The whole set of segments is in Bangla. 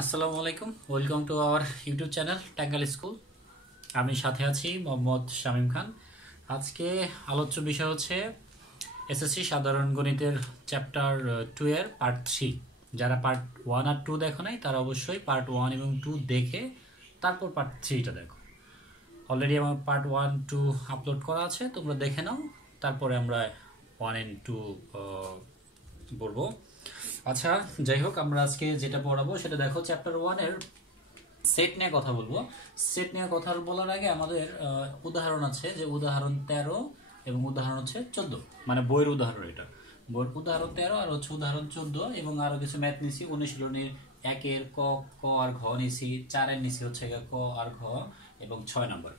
আসসালামু আলাইকুম, welcome to our YouTube channel Tangail school. আমি সাথে আছি মোহাম্মদ শামীম খান। আজকে আলোচ্য বিষয় হচ্ছে এসএসসি সাধারণ গণিতের চ্যাপ্টার 2 এর পার্ট 3। যারা পার্ট 1 আর 2 দেখো নাই তারা অবশ্যই পার্ট 1 এবং 2 দেখে তারপর পার্ট 3টা দেখো। অলরেডি আমার পার্ট 1 2 আপলোড করা আছে, তোমরা দেখে নাও, তারপরে আমরা 1 and 2 বলবো। আচ্ছা, যাই হোক, আমরা আজকে যেটা পড়াবো সেটা দেখো, চ্যাপ্টার 1 এর সেট নিয়ে কথা বলবো। সেট নিয়ে কথা বলার আগে আমাদের উদাহরণ আছে, যে উদাহরণ 13 এবং উদাহরণ হচ্ছে 14, মানে বইয়ের উদাহরণ। এটা বইয়ের উদাহরণ 13 আর হচ্ছে উদাহরণ 14, এবং আরো কিছু ম্যাথ নিছি। অনুশীলনীর 1-এর ক, ক আর ঘ নিছি, 4-এর নিছি হচ্ছে ক আর ঘ, এবং 6 নম্বর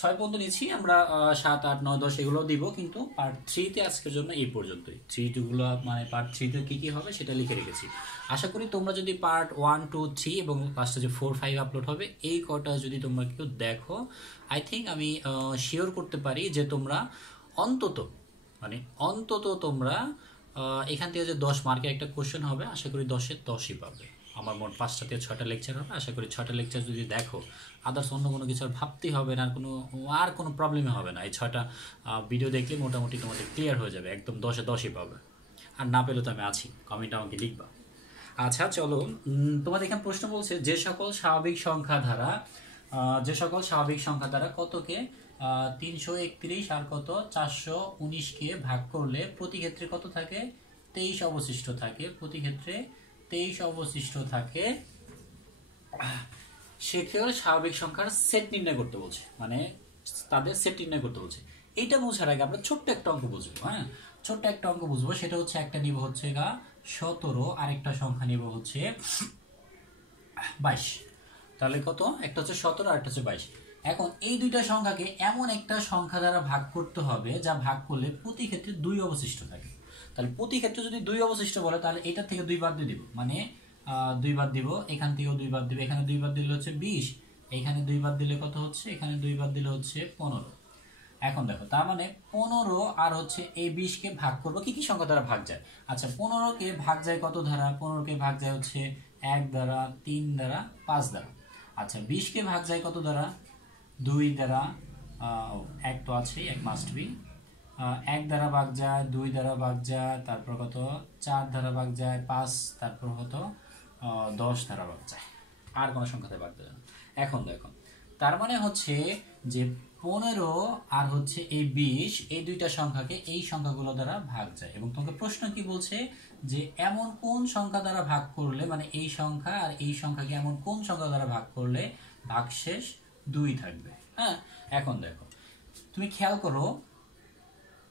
6 পর্যন্ত নিচ্ছি আমরা। 7 8 9 10 এগুলো দিব, কিন্তু পার্ট 3-তে আজকের জন্য এই পর্যন্তই। 3 মানে পার্ট 3-তে কি কি হবে সেটা লিখে রেখেছি। আশা করি তোমরা যদি পার্ট 1 2 3 এবং লাস্টে যে 4 5 আপলোড হবে এই কটা যদি তোমরা কেউ দেখো, আই থিঙ্ক আমি শিওর করতে পারি যে তোমরা অন্তত অন্তত তোমরা এখান থেকে যে 10 মার্কের একটা কোশ্চেন হবে, আশা করি 10-এ 10ই পাবে। আমার মোট 5টা থেকে 6টা লেকচার হবে, আশা করি 6টা লেকচার যদি দেখো, আদার্স অন্য কোনো কিছু আর ভাবতেই হবে না, আর কোনো প্রবলেমে হবে না। এই 6টা ভিডিও দেখলে মোটামুটি তোমাদের ক্লিয়ার হয়ে যাবে, একদম 10-এ 10ই পাবে। আর না পেলে তো আমি আছি, কমেন্ট আমাকে লিখবা। আচ্ছা চলো, তোমাদের এখানে প্রশ্ন বলছে যে সকল স্বাভাবিক সংখ্যা দ্বারা কতকে 331 আর কত 419-কে ভাগ করলে প্রতি ক্ষেত্রে কত থাকে? 23 অবশিষ্ট থাকে। প্রতি ক্ষেত্রে 23 অবশিষ্ট থাকে। সেক্ষেত্রে স্বাভাবিক সংখ্যার সেট নির্ণয় করতে বলছে, মানে তাদের সেট নির্ণয় করতে বলছে। এইটা বোঝার আগে আমরা ছোট্ট একটা অঙ্ক বুঝবো। হ্যাঁ, ছোট্ট একটা অঙ্ক বুঝবো। সেটা হচ্ছে, একটা নিব হচ্ছে 17, আরেকটা সংখ্যা নিব হচ্ছে 22। তাহলে কত? একটা হচ্ছে 17 আর একটা হচ্ছে 22। এখন এই দুইটা সংখ্যাকে এমন একটা সংখ্যা দ্বারা ভাগ করতে হবে যা ভাগ করলে প্রতি ক্ষেত্রে 2 অবশিষ্ট থাকে। তাহলে প্রতি ক্ষেত্রে যদি 2 অবশিষ্ট বলে, তাহলে এটা থেকে 2 বাদ দিয়ে দিব, মানে 2 বাদ দিব, এখান থেকেও 2 বাদ দিব, এখানে 2 বাদ দিলে হচ্ছে 20, এখানে 2 বাদ দিলে কত হচ্ছে? এখানে 2 বাদ দিলে হচ্ছে 15। এখন দেখো, তার মানে 15 আর হচ্ছে এই 20-কে ভাগ করবো কি কি সংখ্যা দ্বারা ভাগ যায়? আচ্ছা, 15-কে ভাগ যায় কত দ্বারা? 15-কে ভাগ যায় হচ্ছে 1 দ্বারা, 3 দ্বারা, 5 দ্বারা। আচ্ছা, 20-কে ভাগ যায় কত দ্বারা? 2 দ্বারা, 1 তো আছে, 1 মাস্ট বি। 1 দ্বারা ভাগ যায়, 2 দ্বারা ভাগ যায়, তারপর কত? 4 দ্বারা ভাগ যায়, 5, তারপর কত? 10 দ্বারা ভাগ যায়। আর কোনো সংখ্যাতে ভাগ যায় না। এখন দেখো, তার মানে হচ্ছে যে 15 আর হচ্ছে এই 20, এই দুইটা সংখ্যাকে এই সংখ্যাগুলো দ্বারা ভাগ যায়। এবং তোমাকে প্রশ্ন কি বলছে, যে এমন কোন সংখ্যা দ্বারা ভাগ করলে, মানে এই সংখ্যা আর এই সংখ্যাকে এমন কোন সংখ্যা দ্বারা ভাগ করলে ভাগশেষ 2 থাকবে। হ্যাঁ, এখন দেখো, তুমি খেয়াল করো,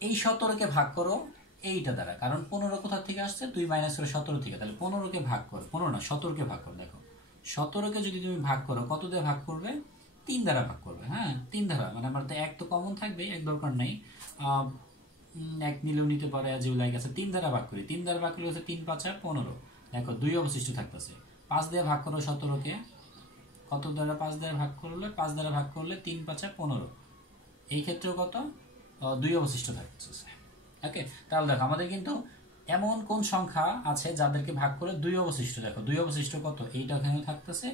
এই 17-কে ভাগ করো এইটা দ্বারা, কারণ 15 কোথা থেকে আসছে? 2 মাইনাস করে 17 থেকে। তাহলে 15-কে ভাগ করো, 15 না 17-কে ভাগ করো। দেখো, 17-কে যদি তুমি ভাগ করো, কত দিয়ে ভাগ করবে? 3 দ্বারা ভাগ করবে। হ্যাঁ, 3 দ্বারা, মানে আমার তো 1 তো কমন থাকবে, 1 দরকার নাই। 1 নিলেও নিতে পারে, আজ লাইক আছে। 3 দ্বারা ভাগ করি, 3 দ্বারা ভাগ করলে হচ্ছে 3 5 15। দেখো, 2 অবশিষ্ট থাকতেছে। 5 দিয়ে ভাগ করো 17-কে, কত দ্বারা? 5 দ্বারা ভাগ করলে, 5 দ্বারা ভাগ করলে 3 5 15। এই ক্ষেত্রেও কত? 2 অবশিষ্ট থাকছে। ওকে, তাহলে দেখো, আমাদের কিন্তু এমন কোন সংখ্যা আছে যাদেরকে ভাগ করে 2 অবশিষ্ট। দেখো, 2 অবশিষ্ট কত? এইটা এখানেও থাকতেছে,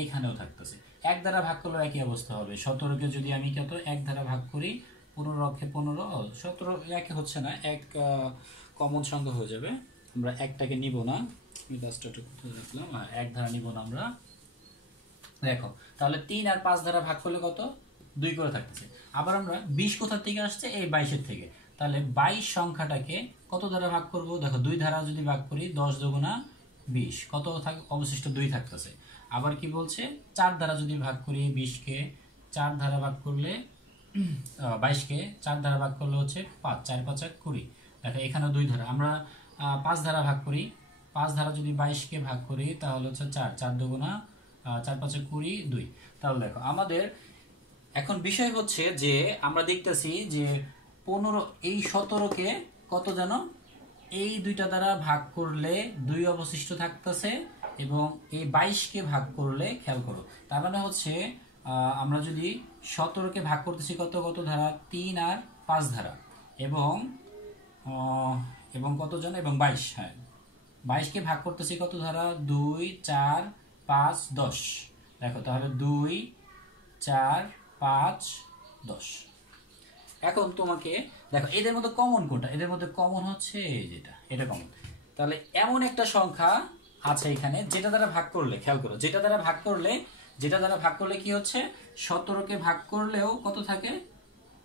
এইখানেও থাকতেছে। 1 দ্বারা ভাগ করলে একই অবস্থা হবে। 17-কে যদি আমি কত 1 দ্বারা ভাগ করি, 15 অক্ষে 15, 17 একে হচ্ছে না, এক কমন সংখ্যা হয়ে যাবে। আমরা একটাকে নিব না, রাখলাম 1 ধারা নিব না আমরা। দেখো, তাহলে 3 আর 5 দ্বারা ভাগ করলে কত? 2 করে থাকতেছে। আবার আমরা 20 কোথা থেকে আসছে? এই 22-এর থেকে। তাহলে 22 সংখ্যাটাকে কত দ্বারা ভাগ করব? দেখো, 2 দ্বারা যদি ভাগ করি, 10 দুগুণা 20, কত অবশিষ্ট 2 থাকতেছে। আবার কি বলছে? 4 দ্বারা যদি ভাগ করি 20-কে, 4 দ্বারা ভাগ করলে 22-কে 4 দ্বারা ভাগ করলে হচ্ছে 5, 4 5 20। দেখো, এখানে 2 ধারা। আমরা 5 দ্বারা ভাগ করি, 5 দ্বারা যদি 22-কে ভাগ করি, তাহলে হচ্ছে 4, 4 দুগুণা 4 5 20, 2। তাহলে দেখো, আমাদের এখন বিষয় হচ্ছে যে আমরা দেখতেছি যে 15, এই 17-কে কত জানো? এই দুইটা দ্বারা ভাগ করলে 2 অবশিষ্ট থাকতেছে, এবং এই 22-কে ভাগ করলে, খেয়াল করো, তার মানে হচ্ছে আমরা যদি 17-কে ভাগ করতেছি কত কত ধারা? 3 আর 5 ধারা, এবং এবং কত জন? এবং 22। হ্যাঁ, 22-কে ভাগ করতেছি কত ধারা? 2 4 5 10 দেখো তাহলে 2 4 5 10। এখন তোমাকে দেখো এদের মধ্যে কমন কোনটা, এদের মধ্যে কমন হচ্ছে যেটা, এটা কমন। তাহলে এমন একটা সংখ্যা আছে এখানে যেটা দ্বারা ভাগ করলে, খেয়াল করো, যেটা দ্বারা ভাগ করলে কি হচ্ছে, 17কে ভাগ করলেও কত থাকে,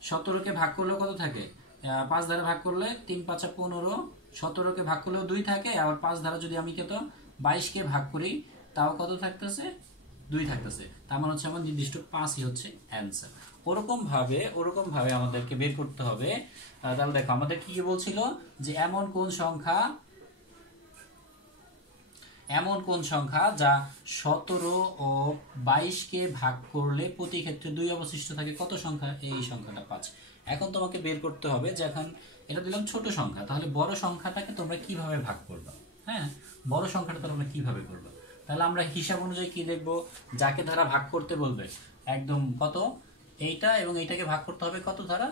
17কে ভাগ করলেও কত থাকে, 5 দ্বারা ভাগ করলে 3 5 15, 17কে ভাগ করলেও 2 থাকে, আবার 5 দ্বারা যদি আমি কত 22কে ভাগ করি তাও কত থাকতেছে, 2 থাকতেছে। তার মানে হচ্ছে আমার নির্দিষ্ট 5ই হচ্ছে অ্যান্সার। ওরকম ভাবে আমাদেরকে বের করতে হবে। তাহলে দেখো আমাদের কি বলছিল যে এমন কোন সংখ্যা যা 17 ও 22কে ভাগ করলে প্রতি ক্ষেত্রে 2 অবশিষ্ট থাকে, কত সংখ্যা, এই সংখ্যাটা 5। এখন তোমাকে বের করতে হবে যে এখন এটা দিলাম ছোট সংখ্যা, তাহলে বড় সংখ্যাটাকে তোমরা কিভাবে ভাগ করবে। হ্যাঁ, বড় সংখ্যাটা তোমরা কিভাবে করবে, তাহলে আমরা হিসাব অনুযায়ী কি দেখব, যাকে ধারা ভাগ করতে বলবে একদম কত, এইটা এবং এইটাকে ভাগ করতে হবে কত ধারা,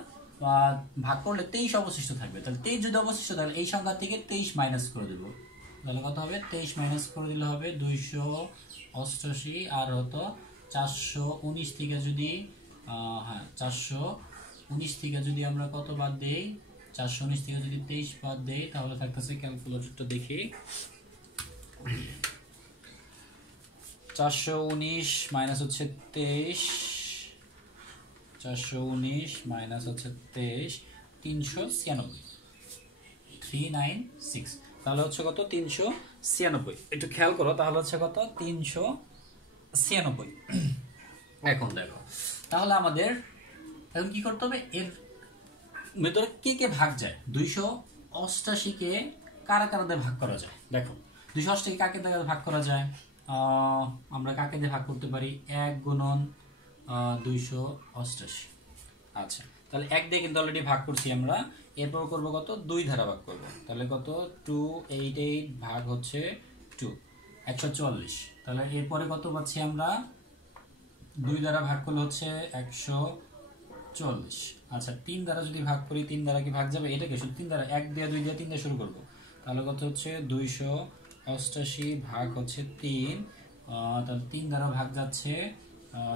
ভাগ করলে 23 অবশিষ্ট থাকবে। তাহলে 23 যদি অবশিষ্ট, তাহলে এই সংখ্যা থেকে 23 মাইনাস করে দেবো, তাহলে কত হবে, 23 মাইনাস করে দিলে হবে 288। আর হতো 419 থেকে যদি 419 থেকে যদি আমরা কত বাদ দেই, 419 থেকে যদি 23 বাদ দেই তাহলে থাকতেছে, ক্যালকুলেটরটা দেখি, 419 মাইনাস হচ্ছে 23, 419 মাইনাস হচ্ছে 23, 396, তাহলে হচ্ছে কত, 396। একটু খেয়াল করো, তাহলে হচ্ছে কত, 396। এখন দেখো তাহলে আমাদের এখন কি করতে হবে, এর ভেতরে কে কে ভাগ যায়, 288-কে কারা কারা দিয়ে ভাগ করা যায়। দেখো 288-কে কাকে দিয়ে ভাগ করা যায়, আমরা কাকে দিয়ে ভাগ করতে পারি, 1 গুণন 288। আচ্ছা, তাহলে 1 দিয়ে কিন্তু অলরেডি ভাগ করছি আমরা, এরপর করবো কত, 2 ধারা ভাগ করবো, তাহলে কত, 288 ভাগ হচ্ছে 2, 144। তাহলে এরপরে কত পাচ্ছি আমরা, 2 দ্বারা ভাগ করলে হচ্ছে 140। আচ্ছা, 3 দ্বারা যদি ভাগ করি, 3 দ্বারা কি ভাগ যাবে, এটাকে শুধু 3 দ্বারা, 1 দিয়ে 2 দিয়ে 3 দিয়ে শুরু করবো, তাহলে কত হচ্ছে 288 ভাগ হচ্ছে 3, তাহলে 3 দ্বারা ভাগ যাচ্ছে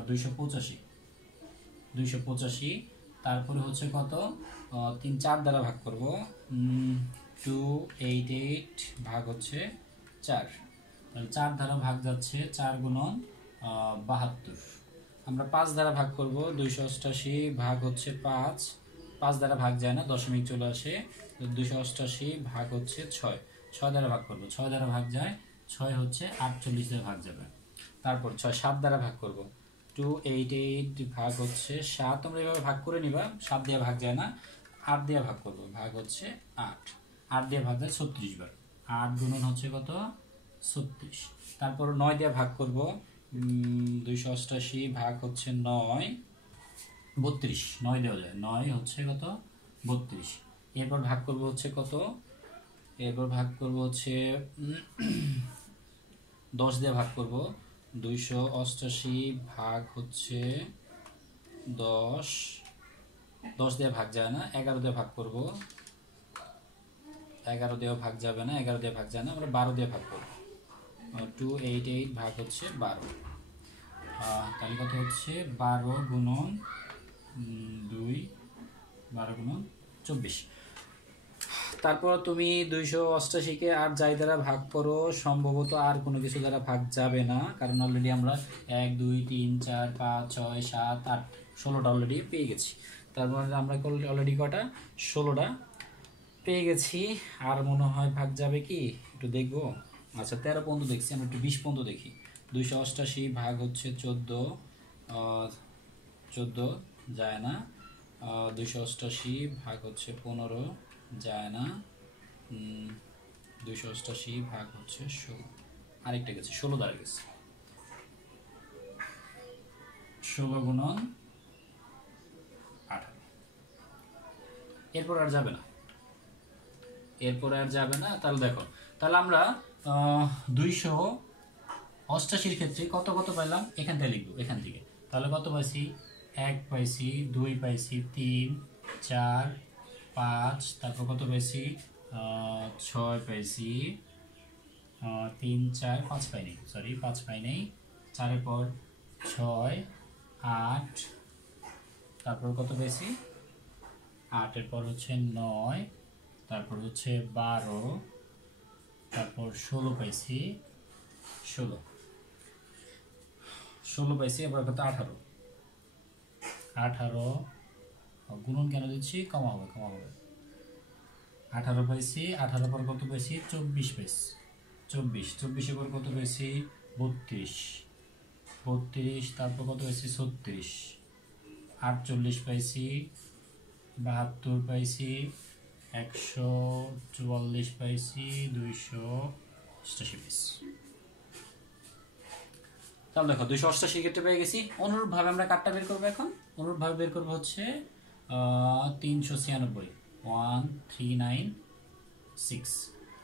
285। তারপরে হচ্ছে কত, 3 4 দ্বারা ভাগ করব, 288 ভাগ হচ্ছে 4, তাহলে 4 দ্বারা ভাগ যাচ্ছে 4 গুণন 72। আমরা 5 দ্বারা ভাগ করব, 288 ভাগ হচ্ছে 5, 5 দ্বারা ভাগ যায় না, দশমিক চলে আসে, 288 ভাগ হচ্ছে 6, 6 দ্বারা ভাগ করব, 6 দ্বারা ভাগ যায় 6 হচ্ছে 48 দ্বারা ভাগ যাবে। তারপর 6 7 দ্বারা ভাগ করব, 288 ভাগ হচ্ছে 7, তোমরা এইভাবে ভাগ করে নিবা, 7 দিয়ে ভাগ যায় না, 8 দিয়ে ভাগ করব, ভাগ হচ্ছে 8, 8 দিয়ে ভাগ যায় 36 বার, 8 গুণন হচ্ছে কত, 36। তারপর 9 দিয়ে ভাগ করব, 288 ভাগ হচ্ছে 9, 32, 9 দেওয়া যায়, 9 হচ্ছে কত, 32। এরপর ভাগ করব হচ্ছে কত, এরপর ভাগ করব হচ্ছে 10 দিয়ে ভাগ করব, 288 ভাগ হচ্ছে 10, 10 দিয়ে ভাগ যায় না, 11 দিয়ে ভাগ করব, 11 দিয়েও ভাগ যাবে না, 11 দিয়ে ভাগ যায় না, আমরা 12 দিয়ে ভাগ করব, 288 ভাগ হচ্ছে 12, তাহলে কত হচ্ছে 12 গুণন 2, 12 গুণন 24। তারপর তুমি 288-কে আর যাই দ্বারা ভাগ করো, সম্ভবত আর কোনো কিছু দ্বারা ভাগ যাবে না, কারণ অলরেডি আমরা 1 2 3 4 5 6 7 8 16টা অলরেডি পেয়ে গেছি। তারপর আমরা অলরেডি কটা, 16টা পেয়ে গেছি। আর মনে হয় ভাগ যাবে কি, একটু দেখবো। আচ্ছা, 13 পর্যন্ত দেখছি, আমরা একটু 20 পর্যন্ত দেখি। 288 ভাগ হচ্ছে 14, 14 যায় না, 288 ভাগ হচ্ছে 15 যায় না, 288 ভাগ হচ্ছে 16, আরেকটা গেছে 16 দ্বারা গেছে, 16 গুণন 18। এরপর আর যাবে না, এরপর আর যাবে না। তাহলে দেখো, তাহলে আমরা 288-র ক্ষেত্রে কত কত পাইলাম, এখান থেকে লিখবো, এখান থেকে। তাহলে কত পাইছি, 1 পাইছি, 2 পাইছি, 3 4 5, তারপর কত পাইছি, 6 পাইছি, 3 4 5 পাই নেই, সরি 5 পাই নেই, 4-এর পর 6 8, তারপর কত পেয়েছি 8-এর পর হচ্ছে 9, তারপর হচ্ছে 12, তারপর 16 পাইছি, 16 পাইছি, এবার কত 18, গুণন কেন দিচ্ছি, কমা হবে 18 পাইছি, 18 পর কত পাইছি 24 পাইছি, 24 পর কত পাইছি 32, তারপর কত পাইছি 36, 48 পাইছি, 72 পাইছি, 144 পাইছি, 288 পাইছি। তাহলে দেখো 288 ক্ষেত্রে পেয়ে গেছি। অনুরূপভাবে আমরা কাটটা বের করবো এখন, অনুরূপভাবে বের করবো হচ্ছে 396, 1396।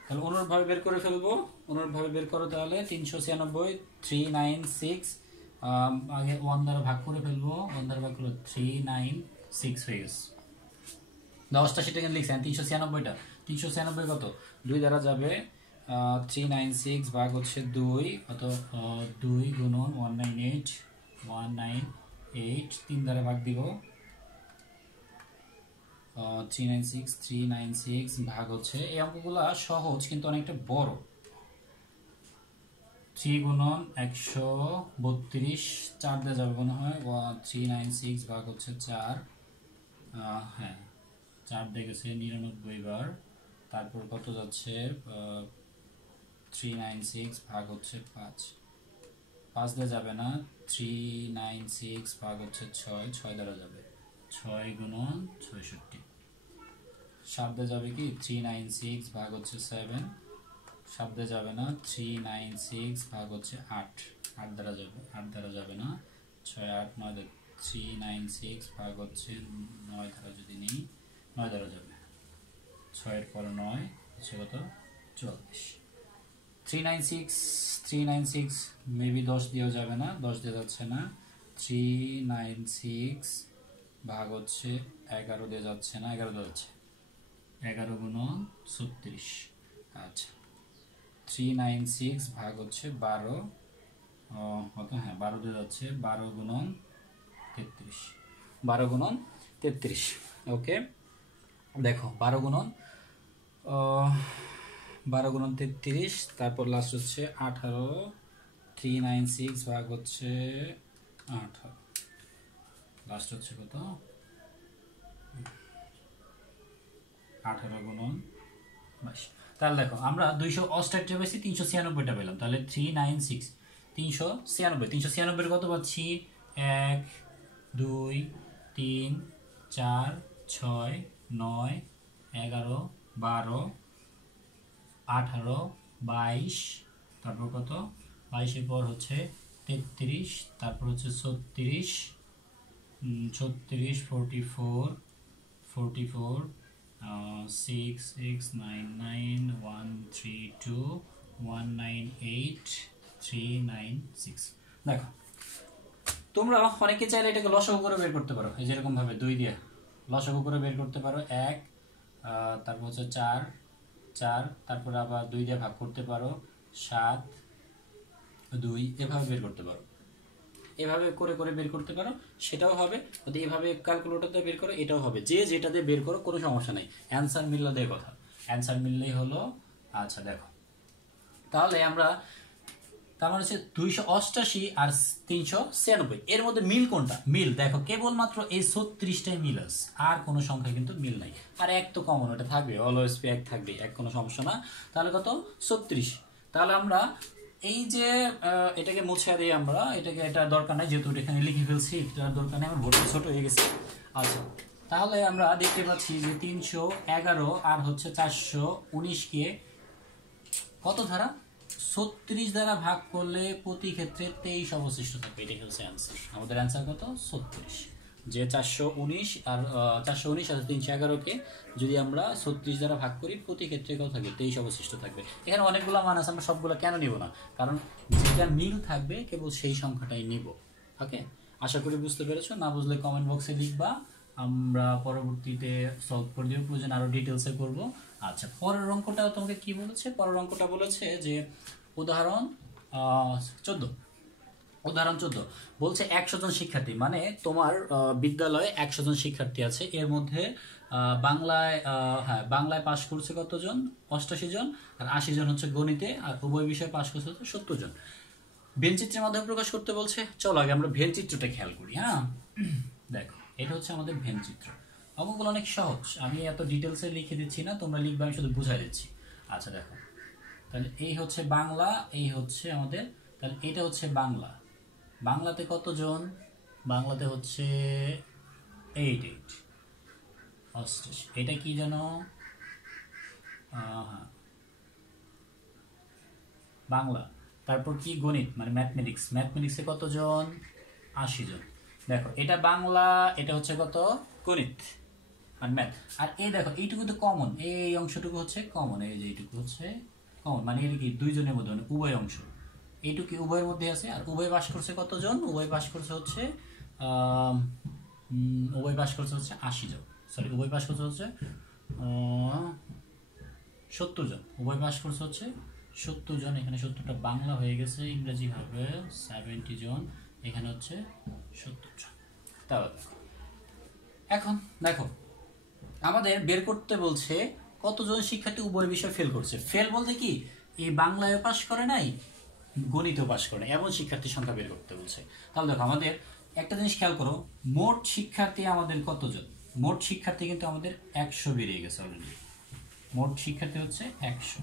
তাহলে অনুরূপভাবে বের করে ফেলবো, অনুরূপভাবে বের করো তাহলে 396 396, আগে 1 দ্বারা ভাগ করে ফেলবো, 1 দ্বারা ভাগ করলে 396 হয়ে গেছে। 88টা কেন লিখছেন 396টা, 396 কত 2 দ্বারা যাবে, 396 ভাগ হচ্ছে 2, অত 2 গুণন 198 3 দ্বারা ভাগ দিব, 396 ভাগ হচ্ছে, এই অঙ্কগুলা সহজ কিন্তু অনেকটা বড়। 3 গুণন 132, 4 দিয়ে যাবে মনে হয়, 396 ভাগ হচ্ছে 4, হ্যাঁ 4 দিয়ে গেছে 99 বার, তারপর কত যাচ্ছে 396 ভাগ হচ্ছে 5 দিয়ে যাবে না, 396 ভাগ হচ্ছে 6 দ্বারা যাবে, 6 গুণন 66, 7 দিয়ে যাবে কি 396 ভাগ হচ্ছে 7, 7 দিয়ে যাবে না, 396 ভাগ হচ্ছে 8 দ্বারা যাবে না, 6 8 9, 396 ভাগ হচ্ছে 9 দ্বারা যদি নিই 9 দ্বারা যাবে, 6-এর পর 9 হচ্ছে কত 44, 396 মেবি 10 দিয়েও যাবে না, 10 দিয়ে যাচ্ছে না, 396 ভাগ হচ্ছে 11 দিয়ে যাচ্ছে না, 11 দিয়ে যাচ্ছে, 11 গুণন 36, আচ্ছা 396 ভাগ হচ্ছে 12, কত, হ্যাঁ 12 দিয়ে যাচ্ছে, 12 গুণন 33, 12 গুণন 33, ওকে দেখো 12 গুণন 33, তারপর লাস্ট হচ্ছে 18, 396 ভাগ হচ্ছে 18, লাস্ট হচ্ছে কত 18 গুণন 22। তাহলে দেখো আমরা 268 পেয়েছি, 396টা পেলাম, তাহলে 396 396 কত পাচ্ছি 1 2 3 4 6 9 11 12 18 22, তারপর কত 22-এর পর হচ্ছে 33, তারপর হচ্ছে 36 44 44 6 6 9 9 1 3 2 198 396। দেখো তোমরা অনেকে চাইলে এটাকে লসাগু করে বের করতে পারো, এই যেরকম ভাবে 2 দিয়ে লসাগু করে বের করতে পারো, 1 তারপর হচ্ছে 4 তারপর আবার 2 দিয়ে ভাগ করতে পারো, 7 2 এভাবে বের করতে পারো, এভাবে করে করে বের করতে পারো, সেটাও হবে। যদি এভাবে ক্যালকুলেটর দিয়ে বের করো এটাও হবে, যে যেটা দিয়ে বের করো কোনো সমস্যা নেই, অ্যান্সার মিললে দেয় কথা, অ্যান্সার মিললেই হলো। আচ্ছা দেখো তাহলে আমরা তার মানে হচ্ছে 288 আর 396 এর মধ্যে মিল কোনটা, মিল দেখো কেবলমাত্র এই 36টাই মিল আছে, আর কোনো সংখ্যা কিন্তু মিল নাই, আর এক তো কমন ওটা থাকবে, অলওয়েজ এক থাকবে, এক কোনো সমস্যা না। তাহলে কত 36, তাহলে আমরা এই যে এটাকে মুছে দিই আমরা, এটাকে এটা দরকার নাই যেহেতু এখানে লিখে ফেলছি, এটার দরকার নেই, আমার ভর্তি ছোট হয়ে গেছে। আচ্ছা তাহলে আমরা দেখতে পাচ্ছি যে 311 আর হচ্ছে 419কে কত ধারা 36 দ্বারা ভাগ করলে প্রতি ক্ষেত্রে 23 অবশিষ্ট থাকবে, এটাই হচ্ছে অ্যান্সার। আমাদের অ্যান্সার কত 36, যে 419 আর 311কে যদি আমরা 36 দ্বারা ভাগ করি প্রতি ক্ষেত্রে কত থাকবে 23 অবশিষ্ট থাকবে। এখানে অনেকগুলো মান আছে, আমরা সবগুলো কেন নিব না, কারণ যেটা মিল থাকবে কেবল সেই সংখ্যাটাই নিব। ওকে, আশা করি বুঝতে পেরেছো, না বুঝলে কমেন্ট বক্সে লিখবা, আমরা পরবর্তীতে সলভ করে দিব, প্রয়োজন আরো ডিটেলসে করব। আচ্ছা, পরের অঙ্কটা তোমাকে কি বলেছে? পরের অঙ্কটা বলেছে যে উদাহরণ 14। উদাহরণ 14 বলছে 100 জন শিক্ষার্থী, মানে তোমার বিদ্যালয়ে 100 জন শিক্ষার্থী আছে, এর মধ্যে বাংলায় হ্যাঁ বাংলায় পাশ করছে কতজন? 88 জন, আর 80 জন হচ্ছে গণিতে, আর উভয় বিষয়ে পাশ করছে 70 জন। ভেনচিত্রের মাধ্যমে প্রকাশ করতে বলছে। চলো আগে আমরা ভেনচিত্রটা খেয়াল করি। হ্যাঁ, দেখো এটা হচ্ছে আমাদের ভেনচিত্র। অঙ্কগুলো অনেক সহজ, আমি এত ডিটেলসে লিখে দিচ্ছি না, তোমরা লিখবে, আমি শুধু বুঝাই দিচ্ছি। আচ্ছা দেখো, তাহলে এই হচ্ছে বাংলা, এই হচ্ছে আমাদের, তাহলে এটা হচ্ছে বাংলা। বাংলাতে কতজন? বাংলাতে হচ্ছে 88, 88। এটা কি জানো? হ্যাঁ বাংলা। তারপর কি? গণিত মানে ম্যাথমেটিক্স, ম্যাথমেটিক্সে কতজন? 80 জন। দেখো এটা বাংলা, এটা হচ্ছে কত? গণিত আর ম্যাথ। আর এই দেখো এইটুকু তো কমন, এই অংশটুকু হচ্ছে কমন, এই যে এইটুকু হচ্ছে কমন, মানে এটা কি দুইজনের মধ্যে, মানে উভয় অংশ এইটুকু উভয়ের মধ্যে আছে। আর উভয় পাশ করছে কতজন? উভয় পাশ করছে হচ্ছে উভয় পাশ করছে হচ্ছে 80 জন, সরি উভয় পাশ করছে হচ্ছে 70 জন। উভয় পাশ করছে হচ্ছে 70 জন। এখানে 70টা বাংলা হয়ে গেছে, ইংরেজি হবে 70 জন, এখানে হচ্ছে 70 জন। তাহলে এখন দেখো আমাদের বের করতে বলছে কতজন শিক্ষার্থী উভয় বিষয় ফেল করছে। ফেল বলতে কি, এই বাংলায় পাশ করে নাই, গণিতেও পাশ করে নাই, এমন শিক্ষার্থীর সংখ্যা বের করতে বলছে। তাহলে দেখো আমাদের একটা জিনিস খেয়াল করো, মোট শিক্ষার্থী আমাদের কতজন? মোট শিক্ষার্থী কিন্তু আমাদের 100 বেরিয়ে গেছে অলরেডি। মোট শিক্ষার্থী হচ্ছে 100।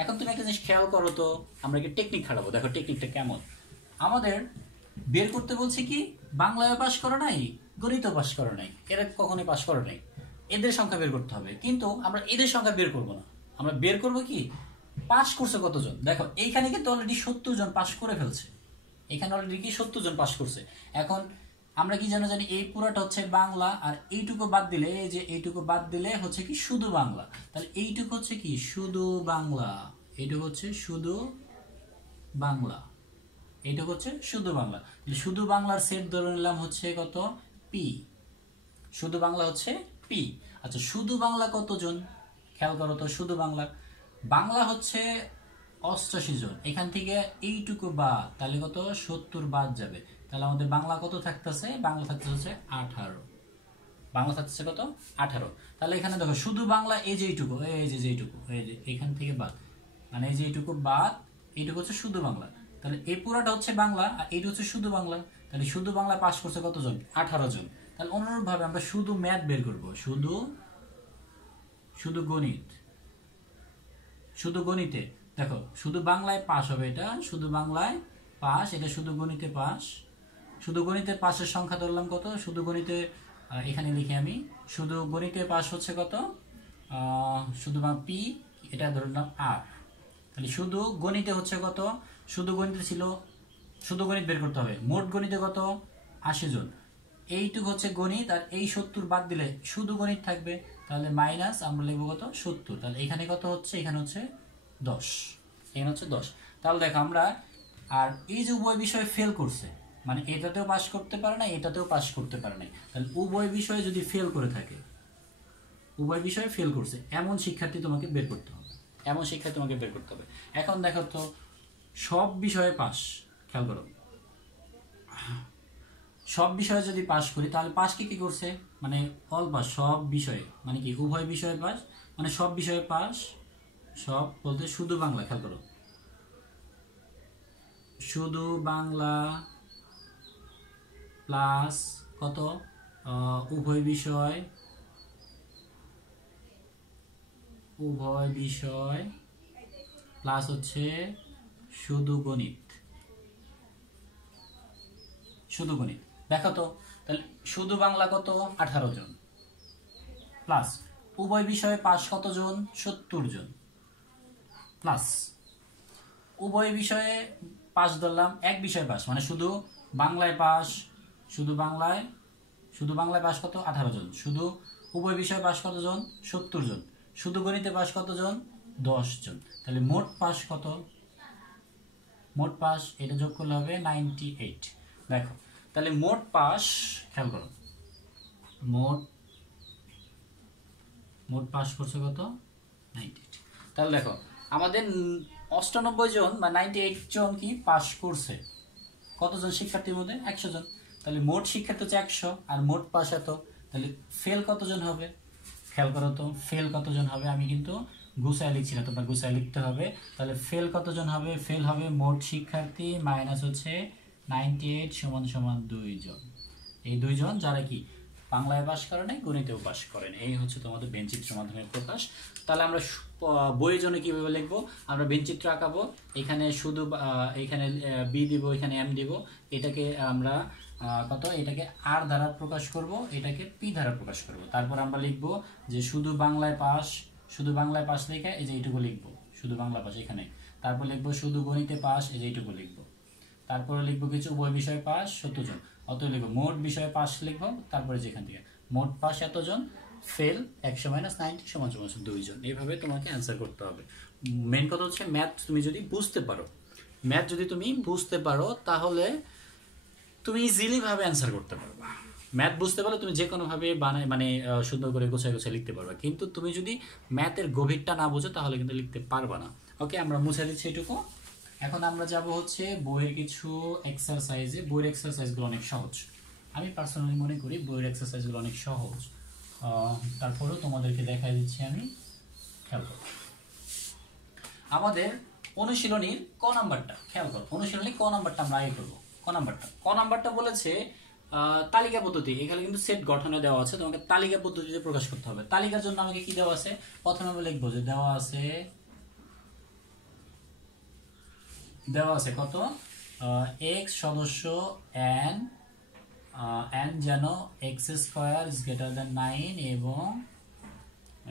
এখন তুমি একটা জিনিস খেয়াল করো তো, আমরা কি টেকনিক খাটাবো, দেখো টেকনিকটা কেমন। আমাদের বের করতে বলছে কি, বাংলায় পাশ করে নাই, গণিতও পাশ করে নাই, এরা কখনোই পাশ করে নাই, এদের সংখ্যা বের করতে হবে। কিন্তু আমরা এদের সংখ্যা বের করব না, আমরা বের করব কি, পাশ করছে কতজন। দেখো এইখানে কিন্তু অলরেডি 70 জন পাশ করে ফেলছে, এখানে অলরেডি কি 70 জন পাশ করছে। এখন আমরা কি জানো, জানি এই পুরাটা হচ্ছে বাংলা, আর এইটুকু বাদ দিলে, এই যে এইটুকু বাদ দিলে হচ্ছে কি শুধু বাংলা। তাহলে এইটুকু হচ্ছে কি শুধু বাংলা, এইটুকু হচ্ছে শুধু বাংলা, এইটুকু হচ্ছে শুধু বাংলা। শুধু বাংলার সেট ধরে নিলাম হচ্ছে কত? পি। শুধু বাংলা হচ্ছে পি। আচ্ছা শুধু বাংলা কতজন? খেয়াল করো তো, শুধু বাংলা, বাংলা হচ্ছে 88 জন, এখান থেকে এইটুকু বাদ, তাহলে কত? 70 বাদ যাবে, তাহলে আমাদের বাংলা কত থাকতেছে? বাংলা থাকতেছে হচ্ছে 18। বাংলা থাকতেছে কত? 18। তাহলে এখানে দেখো শুধু বাংলা, এই যে এইটুকু, এই যে এইটুকু, এই যে এখান থেকে বাদ, মানে এই যে এইটুকু বাদ, এইটুকু হচ্ছে শুধু বাংলা। তাহলে এই পুরাটা হচ্ছে বাংলা, আর এইটুকু হচ্ছে শুধু বাংলা। তাহলে শুধু বাংলা পাস করছে কতজন? 18 জন। তাহলে অনুরূপ ভাবে আমরা শুধু ম্যাথ বের করব, শুধু শুধু গণিত, শুধু গণিতে দেখো শুধু বাংলায় পাস হবে, এটা শুধু বাংলায় পাস, এটা শুধু গণিতে পাস। শুধু গণিতের পাশের সংখ্যা ধরলাম কত? শুধু গণিতে এখানে লিখি আমি, শুধু গণিতে পাস হচ্ছে কত? শুধু পি, এটা ধরলাম আর। তাহলে শুধু গণিতে হচ্ছে কত? শুধু গণিতে ছিল, শুধু গণিত বের করতে হবে, মোট গণিতে কত? 80 জন। এইটুকু হচ্ছে গণিত, আর এই 70 বাদ দিলে শুধু গণিত থাকবে, তাহলে মাইনাস আমরা লিখবো কত? 70। তাহলে এখানে কত হচ্ছে? এখানে হচ্ছে 10, এখানে হচ্ছে 10। তাহলে দেখো আমরা, আর এই যে উভয় বিষয়ে ফেল করছে, মানে এটাতেও পাস করতে পারে না, এটাতেও পাস করতে পারে না, তাহলে উভয় বিষয়ে যদি ফেল করে থাকে, উভয় বিষয়ে ফেল করছে এমন শিক্ষার্থী তোমাকে বের করতে হবে, এমন শিক্ষার্থী তোমাকে বের করতে হবে। এখন দেখো তো সব বিষয়ে পাস, খেয়াল করো সব বিষয়ে যদি পাস করি, তাহলে পাস কি কি করছে, মানে অল পাস, সব বিষয়ে, মানে কি উভয় বিষয়ে পাস, মানে সব বিষয়ে পাস। সব বলতে শুধু বাংলা, খেয়াল করো শুধু বাংলা প্লাস কত? উভয় বিষয়, উভয় বিষয় প্লাস হচ্ছে শুধু গণিত, শুধু গণিত। দেখো তো তাহলে শুধু বাংলা কত? 18 জন, প্লাস উভয় বিষয়ে পাস কতজন? 70 জন, প্লাস উভয় বিষয়ে পাস ধরলাম, এক বিষয়ে পাস মানে শুধু বাংলায় পাস, শুধু বাংলায়, শুধু বাংলায় পাস কত? 18 জন। শুধু উভয় বিষয়ে পাস কতজন? 70 জন। শুধু গণিতে পাস কতজন? 10 জন। তাহলে মোট পাস কত? মোট পাস এটা যোগ করলে হবে 98। দেখো তাহলে মোট পাস, খেয়াল করো মোট মোট পাস করছে কত 98। তাহলে দেখো আমাদের 98 জন বা 98 জন কি পাস করছে, কতজন শিক্ষার্থীর মধ্যে 100 জন। তাহলে মোট শিক্ষার্থী হচ্ছে 100 আর মোট পাস এত, তাহলে ফেল কতজন হবে? খেয়াল করো তো ফেল কতজন হবে, আমি কিন্তু গুছায় লিখছি না, তোমরা গুছায় লিখতে হবে। তাহলে ফেল কতজন হবে? ফেল হবে মোট শিক্ষার্থী মাইনাস হচ্ছে 98 সমান সমান 2 জন। এই 2 জন যারা কি বাংলায় পাস করে নাই, গণিতেও পাস করেন। এই হচ্ছে তোমাদের বেঞ্চিত্রের মাধ্যমে প্রকাশ। তাহলে আমরা বইয়ের জন্য কিভাবে লিখবো? আমরা বেঞ্চিত্র আঁকাবো, এখানে শুধু এখানে বি দিব, এখানে এম দিব, এটাকে আমরা কত, এটাকে আর দ্বারা প্রকাশ করব, এটাকে পি দ্বারা প্রকাশ করব। তারপর আমরা লিখবো যে শুধু বাংলায় পাস, শুধু বাংলায় পাস লিখে এই যে এইটুকু লিখবো, শুধু বাংলা পাস এখানে। তারপর লিখবো শুধু গণিতে পাস, এই যে এইটুকু লিখবো। তারপরে লিখবো কিছু উভয় বিষয়ে পাস 70 জন, অত লিখবো মোট বিষয়ে পাস লিখবো। তারপরে যেখান থেকে মোট পাস এতজন, ফেল 100 - 90 সমান সমান 2 জন। এইভাবে তোমাকে অ্যান্সার করতে হবে। মেন কথা হচ্ছে ম্যাথ তুমি যদি বুঝতে পারো, ম্যাথ যদি তুমি বুঝতে পারো তাহলে তুমি ইজিলি ভাবে অ্যান্সার করতে পারবা। ম্যাথ বুঝতে পারলে তুমি যে কোনো ভাবে বানায় মানে সুন্দর করে গোছায় গোছায় লিখতে পারবা, কিন্তু তুমি যদি ম্যাথের গভীরটা না বুঝো তাহলে কিন্তু লিখতে পারবা না। ওকে, আমরা মুছে দিচ্ছি এটুকু। এখন আমরা যাব হচ্ছে বইয়ের কিছু এক্সারসাইজে। বইয়ের এক্সারসাইজগুলো অনেক সহজ, আমি পার্সোনালি মনে করি বইয়ের এক্সারসাইজগুলো অনেক সহজ। তারপরেও তোমাদেরকে দেখাই দিচ্ছি আমি, খেয়াল করো। আমাদের অনুশীলনীর ক নাম্বারটা খেয়াল করো, অনুশীলনী ক নাম্বারটা আমরা আগে করবো। ক নাম্বারটা বলেছে তালিকা পদ্ধতি। এখানে কিন্তু সেট গঠনে দেওয়া আছে, তোমাকে তালিকা পদ্ধতিতে প্রকাশ করতে হবে। তালিকার জন্য আমাকে কি দেওয়া আছে? প্রথমে আমরা লিখবো যে দেওয়া আছে কত, এক্স সদস্য এন, এন যেন x square is greater than 9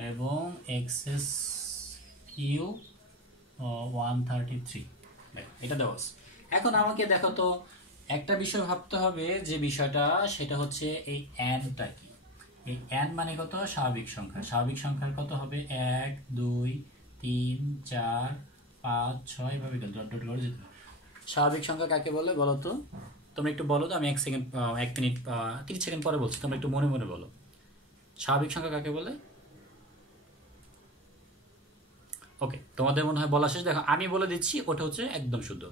এবং এক্স কিউ 133, এটা দেওয়া আছে। এখন আমাকে দেখো তো একটা বিষয় ভাবতে হবে, যে বিষয়টা সেটা হচ্ছে এই এনটা কি। এই এন মানে কত? স্বাভাবিক সংখ্যা। স্বাভাবিক সংখ্যার কত হবে? 1 2 3 4 5 6 এভাবে ডট ডট করে যেতে। স্বাভাবিক সংখ্যা কাকে বলে বলো তো? তোমরা একটু বলো তো, আমি 1 মিনিট 30 সেকেন্ড পরে বলছি, তোমরা একটু মনে মনে বলো স্বাভাবিক সংখ্যা কাকে বলে। ওকে, তোমাদের মনে হয় বলা শেষ। দেখো আমি বলে দিচ্ছি, ওটা হচ্ছে একদম শুদ্ধ।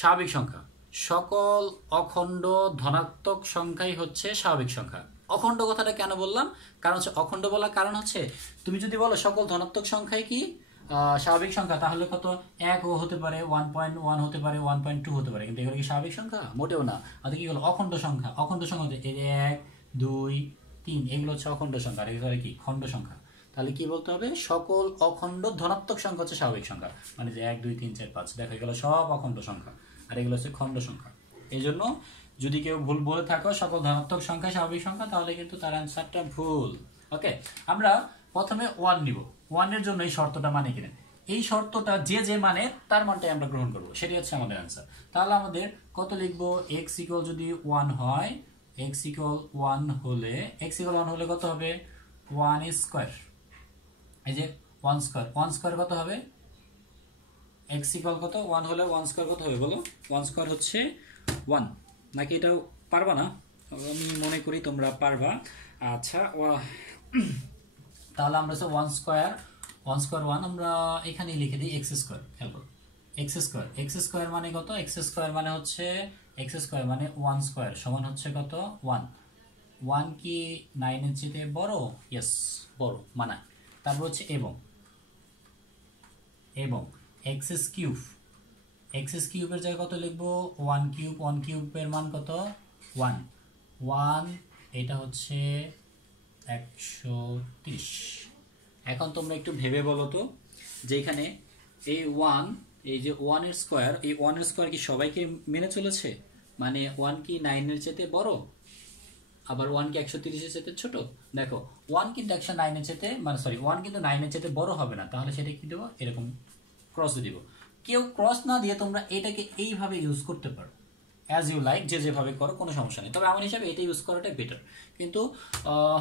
স্বাভাবিক সংখ্যা সকল অখণ্ড ধনাত্মক সংখ্যাই হচ্ছে স্বাভাবিক সংখ্যা। অখণ্ড কথাটা কেন বললাম? কারণ হচ্ছে অখণ্ড বলার কারণ হচ্ছে তুমি যদি বলো সকল ধনাত্মক সংখ্যাই কি স্বাভাবিক সংখ্যা, তাহলে কত 1 হতে পারে, 1.1 হতে পারে, 1.2 হতে পারে, কিন্তু এগুলো কি স্বাভাবিক সংখ্যা? মোটেও না। আর কি হলো অখণ্ড সংখ্যা। অখণ্ড সংখ্যা হচ্ছে 1 2 3, এগুলো হচ্ছে অখণ্ড সংখ্যা, আর এগুলো কি খণ্ড সংখ্যা। তাহলে কি বলতে হবে? সকল অখণ্ড ধনাত্মক সংখ্যা হচ্ছে স্বাভাবিক সংখ্যা, মানে যে 1 2 3 4 5, দেখো এগুলো সব অখণ্ড সংখ্যা, আর এগুলো হচ্ছে খণ্ড সংখ্যা। এই জন্য যদি কেউ ভুল বলে থাকো সকল ধনাত্মক সংখ্যা স্বাভাবিক সংখ্যা, তাহলে কিন্তু তার অ্যান্সারটা ভুল। ওকে, আমরা প্রথমে 1 নিব। 1 এর জন্য এই শর্তটা মানে কিনা, এই শর্তটা যে মানে তার মানটাই আমরা গ্রহণ করব, সেটাই হচ্ছে আমাদের অ্যান্সার। তাহলে আমাদের কত লিখবো? x ইকুয়াল যদি 1 হয়, x ইকুয়াল 1 হলে কত হবে? 1 স্কয়ার। এই যে 1 স্কয়ার কত হবে? x ইকুয়াল কত? 1 হলে 1 স্কয়ার কত হবে বলো? 1 স্কয়ার হচ্ছে 1, নাকি এটাও পারবা না? আমি মনে করি তোমরা পারবা। আচ্ছা, তাহলে আমরা 1 স্কয়ার 1 আমরা এখানেই লিখে দিই x স্কয়ার। খেয়াল করো x স্কয়ার মানে কত? x স্কয়ার মানে হচ্ছে x স্কয়ার মানে 1 স্কয়ার সমান হচ্ছে কত? 1। 1 কি 9 এর চেয়ে বড়? ইয়েস, বড় মানায়। তারপর হচ্ছে এবং x কিউবের জায়গায় কত লিখবো? 1 কিউবের মান কত? 1, এটা হচ্ছে 130। এখন তোমরা একটু ভেবে বলো তো, যে এখানে এই 1, এই যে 1 এর স্কয়ার, এই 1 এর স্কয়ার কি সবাইকে মেনে চলেছে? মানে 1 কি 9 এর চেয়ে বড়, আবার 1 কি 130 এর চেয়ে ছোট? দেখো 1 কিন্তু 109 এর চেয়ে, মানে সরি 1 কিন্তু 9 এর চেয়ে বড় হবে না, তাহলে সেটা কি দেবো? এরকম ক্রস দিব। কেউ ক্রস না দিয়ে তোমরা এটাকে এইভাবে ইউজ করতে পারো, অ্যাজ ইউ লাইক, যেভাবে করো কোনো সমস্যা নেই। তবে আমার হিসাবে এটা ইউজ করাটা বেটার। কিন্তু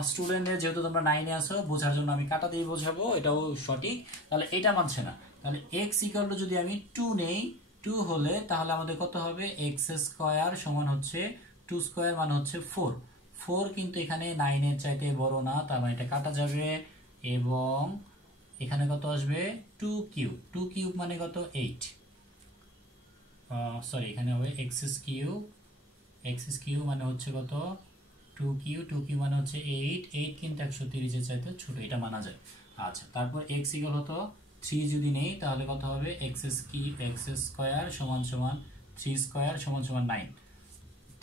স্টুডেন্টদের যেহেতু তোমরা 9-এ আসো, বোঝার জন্য আমি কাটা দিয়ে বোঝাবো, এটাও সঠিক। তাহলে এটা মানছে না। তাহলে x ইকুয়াল টু যদি আমি 2 নেই, 2 হলে তাহলে আমাদের কত হবে? x স্কয়ার সমান হচ্ছে 2 স্কয়ার মানে হচ্ছে 4। 4 কিন্তু এখানে 9 এর চাইতে বড় না, তার মানে এটা কাটা যাবে। এবং এখানে কত আসবে 2 কিউব, 2 কিউব মানে কত 8, সরি এখানে হবে এক্স কিউব, এক্স কিউব মানে হচ্ছে কত 2 কিউব, 2 কিউব মানে হচ্ছে 8, 8 কিন্তু 130 এর চাইতে ছোট, এটা মানা যায়। আচ্ছা, তারপর এক্স ইকুয়াল হতো 3 যদি নেই তাহলে কত হবে এক্স স্কয়ার সমান সমান 3 স্কয়ার সমান সমান 9,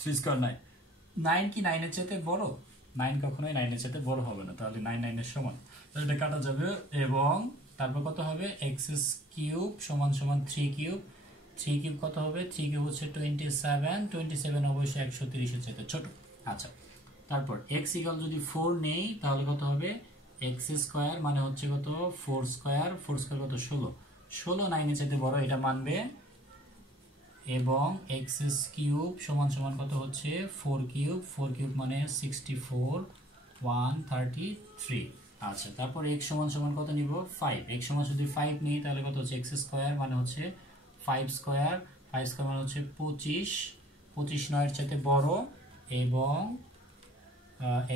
3 স্কয়ার 9, 9 কি 9 এর চাইতে বড়? 9 কখনোই 9 এর চাইতে বড় হবে না, তাহলে 9 9 এর সমান, তাহলে এটা কাটা যাবে। এবং তারপর কত হবে এক্স কিউব সমান সমান 3 কিউব, 3 কিউব কত হবে 3 কিউব হচ্ছে 27, 27 অবশ্যই 130 এর চাইতে ছোট। আচ্ছা, তারপর x ইকুয়াল যদি 4 নেই তাহলে কত হবে এক্স স্কয়ার মানে হচ্ছে কত 4 স্কয়ার, 4 স্কয়ার কত 16, 16 9 এর চাইতে বড়, এটা মানবে। এবং এক্স কিউব সমান সমান কত হচ্ছে 4 কিউব, 4 কিউব মানে 64, 133। আচ্ছা, তারপর x সমান সমান কত নিব 5, x সমান যদি 5 নেই তাহলে কত হচ্ছে এক্স স্কয়ার মানে হচ্ছে 5 স্কয়ার, 5 স্কয়ার মানে হচ্ছে 25, 25 9 এর চাইতে বড়। এবং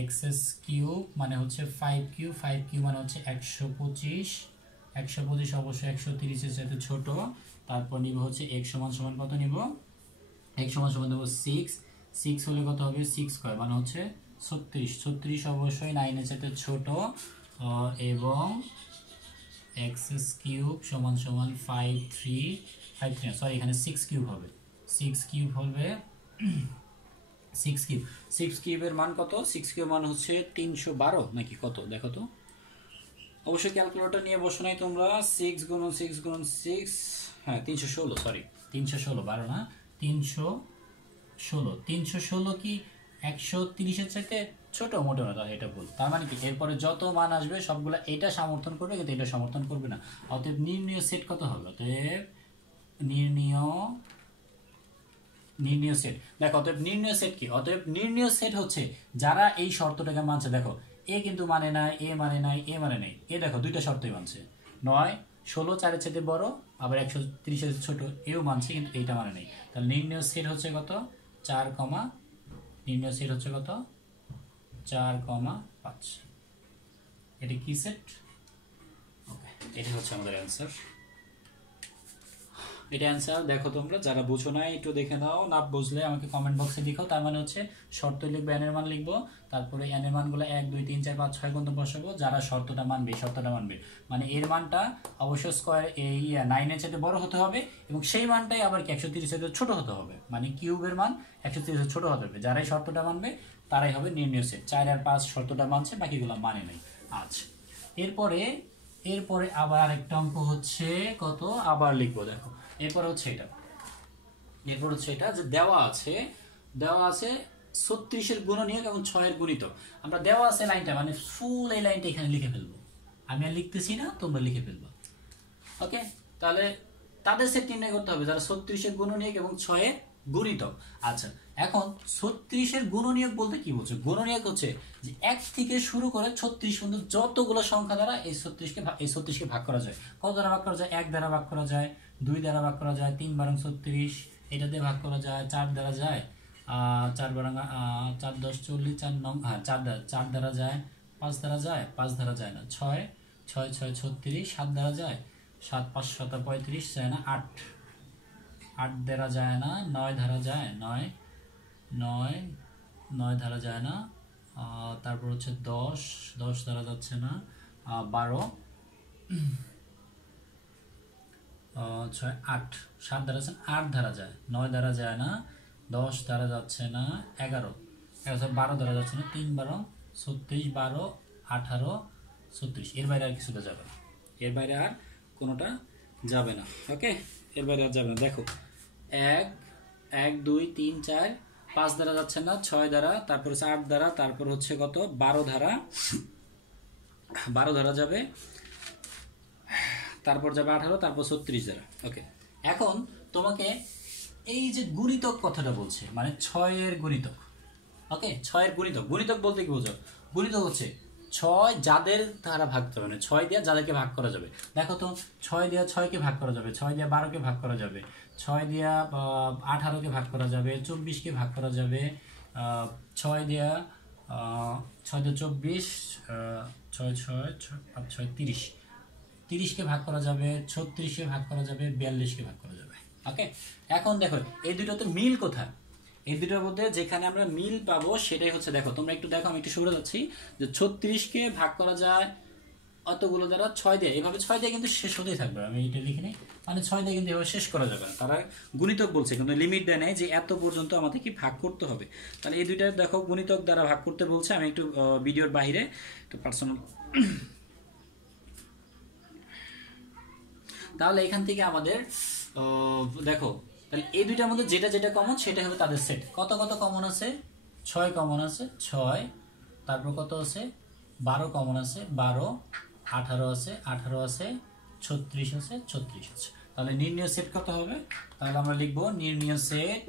এক্স কিউব মানে হচ্ছে 5 কিউব, 5 কিউব মানে হচ্ছে 125, 125 অবশ্যই 130 এর চাইতে ছোট। তারপর নিব হচ্ছে x সমান সমান কত নিব, x সমান সমান দেব 6, 6 হলে কত হবে 6 স্কয়ার মানে হচ্ছে 36, 36 অবশ্যই 9 এর চাইতে ছোট। এবং এক্স কিউব সমান সমান 53, সরি এখানে 6 কিউব হবে, 6 কিউব হবে 6 কিউব, 6 কিউবের মান কত 6 কিউব মান হচ্ছে 312 নাকি কত দেখো তো, অবশ্যই ক্যালকুলেটর নিয়ে বসো নাই তোমরা। 6 গুণন 6 গুণন 6, হ্যাঁ 316, সরি 316 12 না 316, 316 কি 130 এর চাইতে ছোট? মোটেও না, তাহলে এটা ভুল। তার মানে কি এরপরে যত মান আসবে সবগুলা এটা সমর্থন করবে কিন্তু এটা সমর্থন করবে না। অতএব নির্ণয় সেট কত হবে, অতএব নির্ণয় সেট দেখো, অতএব নির্ণয় সেট কি, অতএব নির্ণয় সেট হচ্ছে যারা এই শর্তটাকে মানছে। দেখো এ কিন্তু মানে নাই, এ মানে নাই, এ মানে নাই, এ দেখো দুইটা শর্তই মানছে, 9 16 4 এর চাইতে বড়, আবার 130 এর ছোট, এও মানছে কিন্তু এইটা মানে নেই। তাহলে নির্ণয় সেট হচ্ছে কত 4, নির্ণয় সেট হচ্ছে কত 4,5। এটা কি সেট? ওকে, এটা হচ্ছে আমাদের অ্যান্সার। এটা অ্যান্সার দেখো তোমরা যারা বুঝো না একটু দেখে নাও, না বুঝলে আমাকে কমেন্ট বক্সে লিখো। তার মানে হচ্ছে শর্ত লিখবো, এন এর মান লিখবো, তারপরে এন এর মানগুলো 1 2 3 4 5 6 পর্যন্ত বসাবো, যারা শর্তটা মানবে শর্তটা মানবে, মানে এর মানটা অবশ্যই স্কয়ার এই 9 এর চাইতে বড় হতে হবে এবং সেই মানটাই আবার কি 130 এর ছোট হতে হবে, মানে কিউবের মান 130 এর ছোট হতে হবে। যারাই শর্তটা মানবে তারাই হবে নির্ণয় সেট। 4 আর 5 শর্তটা মানছে, বাকিগুলো মানে নাই। আচ্ছা, এরপরে আবার আরেকটা অঙ্ক হচ্ছে কত, আবার লিখবো দেখো। এরপর হচ্ছে এটা যে দেওয়া আছে 36 এর গুণনীয়ক এবং 6 এর গুণিতক। আমরা দেওয়া আছে লাইনটা মানে ফুল এই লাইনটা এখানে লিখে ফেলবো, আমি আর লিখতেছি না, তোমরা লিখে ফেলবো। ওকে, তাহলে তাদের সেট নির্ণয় করতে হবে যারা 36 এর গুণনীয়ক এবং 6 এর গুণিতক। আচ্ছা, এখন 36 এর গুণনীয়ক বলতে কি বলছে? গুণনীয়ক হচ্ছে যে 1 থেকে শুরু করে 36 পর্যন্ত যতগুলো সংখ্যা দ্বারা এই 36 কে ভাগ করা যায়। কত দ্বারা ভাগ করা যায়? 1 দ্বারা ভাগ করা যায়, 2 দ্বারা ভাগ করা যায়, 3 বারং 36 এটা দিয়ে ভাগ করা যায়, 4 দ্বারা যায়, 4 বারং 4 10 40, 4 9 4 দ্বারা যায়, 5 দ্বারা যায়, 5 দ্বারা যায় না, 6 6 6 36, 7 দ্বারা যায়, 7 5 7 35 যায় না, 8 দ্বারা যায় না, 9 ধারা যায়, 9 ধারা যায় না, তারপর হচ্ছে 10 দ্বারা যাচ্ছে না, 12 6 8 7 দ্বারা যাচ্ছে, 8 ধারা যায়, 9 দ্বারা যায় না, 10 দ্বারা যাচ্ছে না, 11 12 দ্বারা যাচ্ছে না, 3 12 36, 12 18 36, এর বাইরে আর কিছুটা যাবে না, এর বাইরে আর কোনোটা যাবে না। ওকে, এর বাইরে আর যাবে না। দেখো 1 2 3 4 5 দ্বারা যাচ্ছে না, 6 দ্বারা, তারপর হচ্ছে 8 দ্বারা, তারপর হচ্ছে কত 12 ধারা, 12 ধারা যাবে, তারপর যাবে 18, তারপর 36 দ্বারা। ওকে, এখন তোমাকে এই যে গুণিতক কথাটা বলছে মানে 6 এর গুণিতক। ওকে, 6 এর গুণিতক, গুণিতক বলতে কি বোঝো? গুণিতক হচ্ছে 6 যাদের দ্বারা ভাগ করা, মানে 6 দিয়ে যাদেরকে ভাগ করা যাবে। দেখো তো 6 দিয়ে 6 কে ভাগ করা যাবে, 6 দিয়ে 12 কে ভাগ করা যাবে, 6 দিয়া 18 কে ভাগ করা যাবে, 24 কে ভাগ করা যাবে, 6 দিয়া 6 দিয়ে 24, 6 6 5 6 30, 30কে ভাগ করা যাবে, 36কে ভাগ করা যাবে, 42কে ভাগ করা যাবে। ওকে, এখন দেখো এই দুটোতে মিল কোথায়, এই দুটোর মধ্যে যেখানে আমরা মিল পাবো সেটাই হচ্ছে, দেখো তোমরা একটু দেখো, আমি একটু সরে যাচ্ছি, যে 36কে ভাগ করা যায় অতগুলো দ্বারা 6 দিয়ে, এভাবে 6 দিয়ে কিন্তু শেষ হতেই থাকবে, আমি এটা লিখে নিই, মানে 6 দিয়ে কিন্তু এভাবে শেষ করা যাবে না, তারা গুণিতক বলছে কিন্তু লিমিট দেয় নাই যে এত পর্যন্ত আমাদের কি ভাগ করতে হবে। তাহলে এই দুইটা দেখো গুণিতক দ্বারা ভাগ করতে বলছে, আমি একটু ভিডিওর বাইরে একটু পার্সোনাল। তাহলে এখান থেকে আমাদের দেখো, তাহলে এই দুইটার মধ্যে যেটা যেটা কমন সেটা হবে তাদের সেট। কত কত কমন আছে, 6 কমন আছে 6, তারপর কত আছে 12 কমন আছে 12, 18 আছে 18 আছে, 36 আছে 36 আছে। তাহলে নির্ণয় সেট কত হবে, তাহলে আমরা লিখবো নির্ণয় সেট,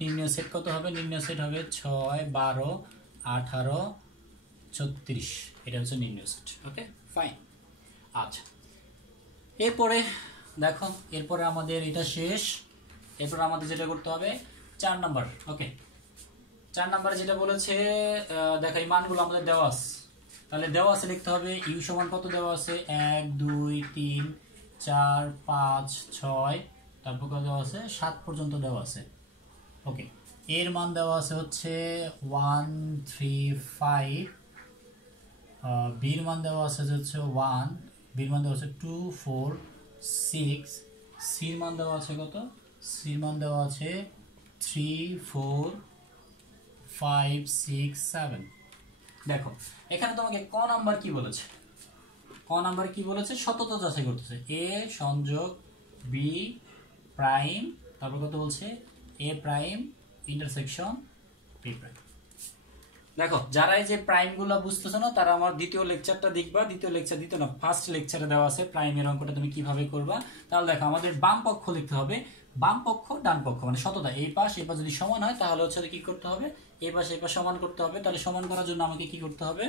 নির্ণয় সেট কত হবে, নির্ণয় সেট হবে 6 12 18 36, এটা হচ্ছে নির্ণয় সেট। Okay fine. আচ্ছা, এরপরে দেখো, এরপরে আমাদের এটা শেষ, এরপর আমাদের যেটা করতে হবে 4 নাম্বার। ওকে, 4 নাম্বারে যেটা বলেছে, দেখো এই মানগুলো আমাদের দেওয়া আছে, তাহলে দেওয়া আছে লিখতে হবে ইউ সমান কত দেওয়া আছে, 1 2 3 4 5 6, তারপর কত দেওয়া আছে 7 পর্যন্ত দেওয়া আছে। ওকে, এর মান দেওয়া আছে হচ্ছে 1 3 5, বির মান দেওয়া আছে হচ্ছে 1, বির মান দেওয়া আছে 2 4 6, সির মান দেওয়া আছে কত, সির মান দেওয়া আছে 3 4 5 6 7। দেখো এখানে তোমাকে ক নাম্বার কি বলেছে, ক নাম্বার কি বলেছে, সততা যাচাই করতেছে, এ সংযোগ বি প্রাইম, তারপর কত বলছে এ প্রাইম ইন্টারসেকশন বি প্রাইম। দেখো যারা এই যে প্রাইম গুলো বুঝতেছো না তারা আমার দ্বিতীয় লেকচারটা দেখবা, দ্বিতীয় লেকচার দিতে না ফার্স্ট লেকচারে দেওয়া আছে প্রাইমের অঙ্কটা তুমি কিভাবে করবা। তাহলে দেখো আমাদের বাম পক্ষ লিখতে হবে, বাম পক্ষ ডান পক্ষ মানে সততা, এই পাশ এই পাশ যদি সমান হয় তাহলে হচ্ছে কি করতে হবে, এই পাশ এই পাশ সমান করতে হবে। তাহলে সমান করার জন্য আমাকে কি করতে হবে,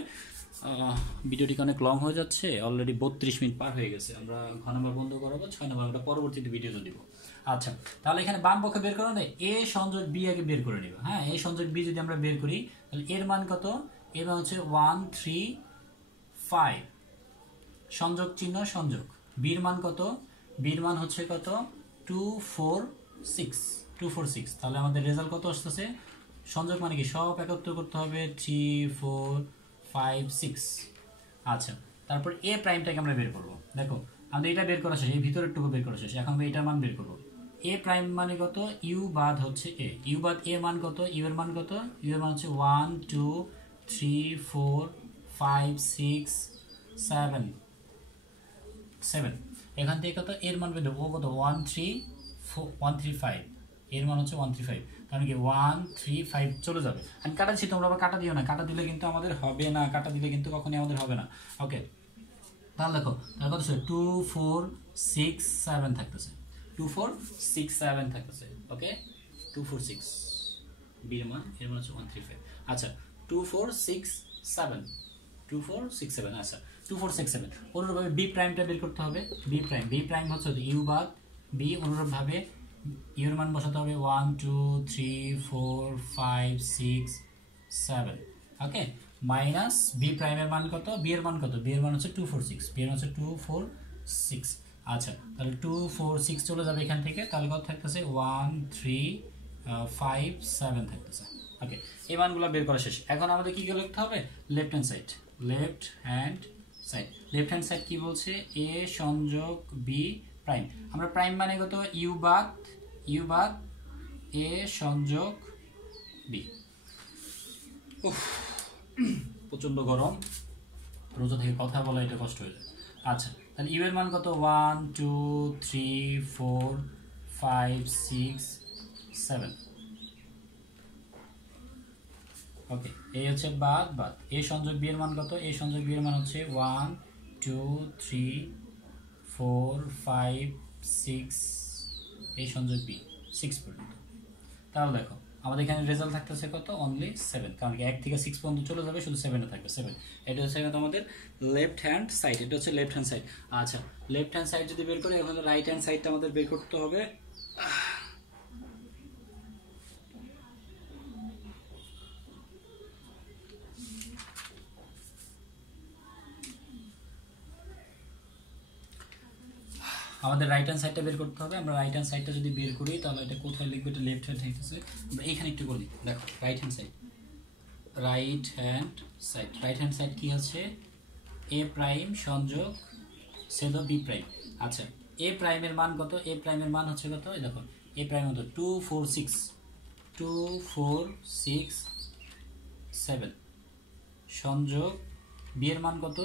ভিডিওটি অনেক লং হয়ে যাচ্ছে, অলরেডি 32 মিনিট পার হয়ে গেছে, আমরা ঘ নম্বর বন্ধ করাবো, 6 নম্বর আমরা পরবর্তীতে ভিডিওতে দিব। আচ্ছা, তাহলে এখানে বাম পক্ষে বের করে নেই, এ সংযোগ বি আগে বের করে নিব। হ্যাঁ, এ সংযোগ বি যদি আমরা বের করি তাহলে এর মান কত, এর মান হচ্ছে 1 3 5, সংযোগ চিহ্ন সংযোগ, বির মান কত, বির মান হচ্ছে কত 2 4 6, 2 4 6। তাহলে আমাদের রেজাল্ট কত আসতেছে, সংযোগ মানে কি সব একত্র করতে হবে 3 4 5 6। আচ্ছা, তারপর এ প্রাইমটাকে আমরা বের করব। দেখো আমাদের এটা বের করা শেষ, এই ভিতরের টুকু বের করা শেষ, এখন আমরা এটার মান বের করব। এ প্রাইম মানে কত, ইউ বাদ হচ্ছে এ, ইউ বাদ এ মান কত, ইউ এর মান কত, ইউ এর মান হচ্ছে 1 2 3 4 5 6 7 7। এখান থেকে কত এর মান বের করব, কত 1 3 1 3 5, এর মান হচ্ছে 1 3 5, কারণ কি 1 3 5 চলে যাবে। আমি কাটা দিচ্ছি, তোমরা আবার কাটা দিও না, কাটা দিলে কিন্তু আমাদের হবে না, কাটা দিলে কিন্তু কখনোই আমাদের হবে না। ওকে, তাহলে দেখো তাহলে কত ছিল 2 4 6 7 থাকতেছে, 2 4 6 7 থাকতেছে। ওকে, 2 4 6, বির মান এর মান হচ্ছে 1 3 5। আচ্ছা, 2 4 6 7, 2 4 6 7, আচ্ছা 2 4 6 7। অনুরূপভাবে বি প্রাইমটা বের করতে হবে, বি প্রাইম হচ্ছে ইউ বাদ বি, অনুরূপভাবে ইউর মান বসাতে হবে 1 2 3 4 5 6 7। ওকে, মাইনাস বি প্রাইমের মান কত, বি এর মান কত, বি এর মান হচ্ছে 2 4 6, বি এর মান হচ্ছে 2 4 6। আচ্ছা, তাহলে 2 4 6 চলে যাবে এখান থেকে, তাহলে কত থাকতেছে 1 3 5 7 থাকতেছে। ওকে, এই মানগুলো বের করা শেষ। এখন আমাদের কি লিখতে হবে, left hand side, left hand side, left hand side কি বলছে, এ সংযোগ বি প্রাইম, আমরা প্রাইম মানে কত ইউ বাদ এ সংযোগ বি। প্রচন্ড গরম, রোজা থেকে কথা বলা এটা কষ্ট হয়ে যায়। আচ্ছা, তাহলে ইউ এর মান কত 1 2 3 4 5 6 7। ওকে, এই হচ্ছে বাদ, এ সংযোগ বি এর মান কত, এ সংযোগ বি এর মান হচ্ছে 1 2 3 4 5 6, এই সংযোগ বি 6 পর্যন্ত। তাহলে দেখো আমাদের এখানে রেজাল্ট থাকতেছে কত, অনলি 7, কারণ কি 1 থেকে 6 পর্যন্ত চলে যাবে, শুধু 7 থাকবে 7। এটা হচ্ছে আমাদের লেফট হ্যান্ড সাইড, এটা হচ্ছে লেফট হ্যান্ড সাইড। আচ্ছা, লেফট হ্যান্ড সাইড যদি বের করি, এখন রাইট হ্যান্ড সাইডটা আমাদের বের করতে হবে। আমাদের রাইট হ্যান্ড সাইডটা বের করতে হবে। আমরা রাইট হ্যান্ড সাইডটা যদি বের করি তাহলে এটা কোথায় লিখবো, এটা লেফট হ্যান্ড হইতেছে, এইখানে একটু করে দিই। দেখো right hand side, right hand side, right hand side কি আছে, এ প্রাইম সংযোগ ছেদ বি প্রাইম। আচ্ছা এ প্রাইমের মান কত, এ প্রাইমের মান হচ্ছে কত, এই দেখো এ প্রাইম কত 246, 246 7 সংযোগ বি এর মান কত,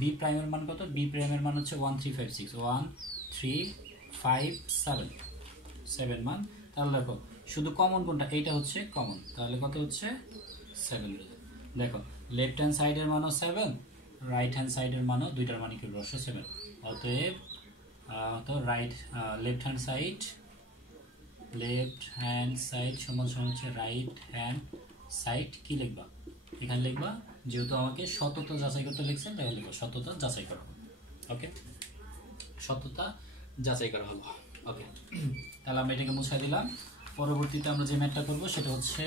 বি প্রাইমের মান কত, বি প্রাইমের মান হচ্ছে 1356, 1357 মান। তাহলে দেখো শুধু কমন কোনটা, এইটা হচ্ছে কমন, তাহলে কত হচ্ছে 7। দেখো লেফট হ্যান্ড সাইডের মানও 7, রাইট হ্যান্ড সাইডের মানও, দুইটার মানে কি রস 7। অতএব তো লেফট হ্যান্ড সাইড সমান সমান হচ্ছে রাইট হ্যান্ড সাইড, কি লিখবা এখানে লিখবা, যেহেতু আমাকে সততা যাচাই করতে লিখছেন তাহলে লিখবো সততা যাচাই করা। ওকে, সততা যাচাই করা হলো। ওকে, তাহলে আমরা এটাকে মুছাই দিলাম। পরবর্তীতে আমরা যে ম্যাথটা করবো সেটা হচ্ছে,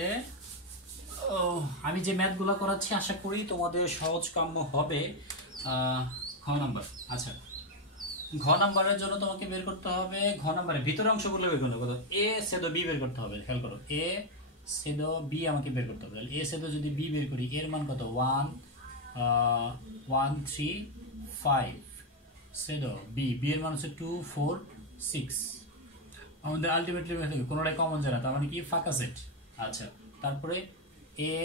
আমি যে ম্যাথগুলো করাচ্ছি আশা করি তোমাদের সহজ কাম্য হবে। ঘ নাম্বার। আচ্ছা ঘ নাম্বারের জন্য তোমাকে বের করতে হবে, ঘ নাম্বারের ভিতরের অংশগুলো বের করতে হবে, এ ছেদ বি বের করতে হবে। খেয়াল করো, এ ছেদ বি আমাকে বের করতে হবে। এ ছেদ যদি বি বের করি, এর মান কত 135, ছেদ বি, বি এর মান হচ্ছে 246। আমাদের আলটিমেটলি কোনোটাই কমন যায় না, তার মানে কি ফাঁকা সেট। আচ্ছা তারপরে এ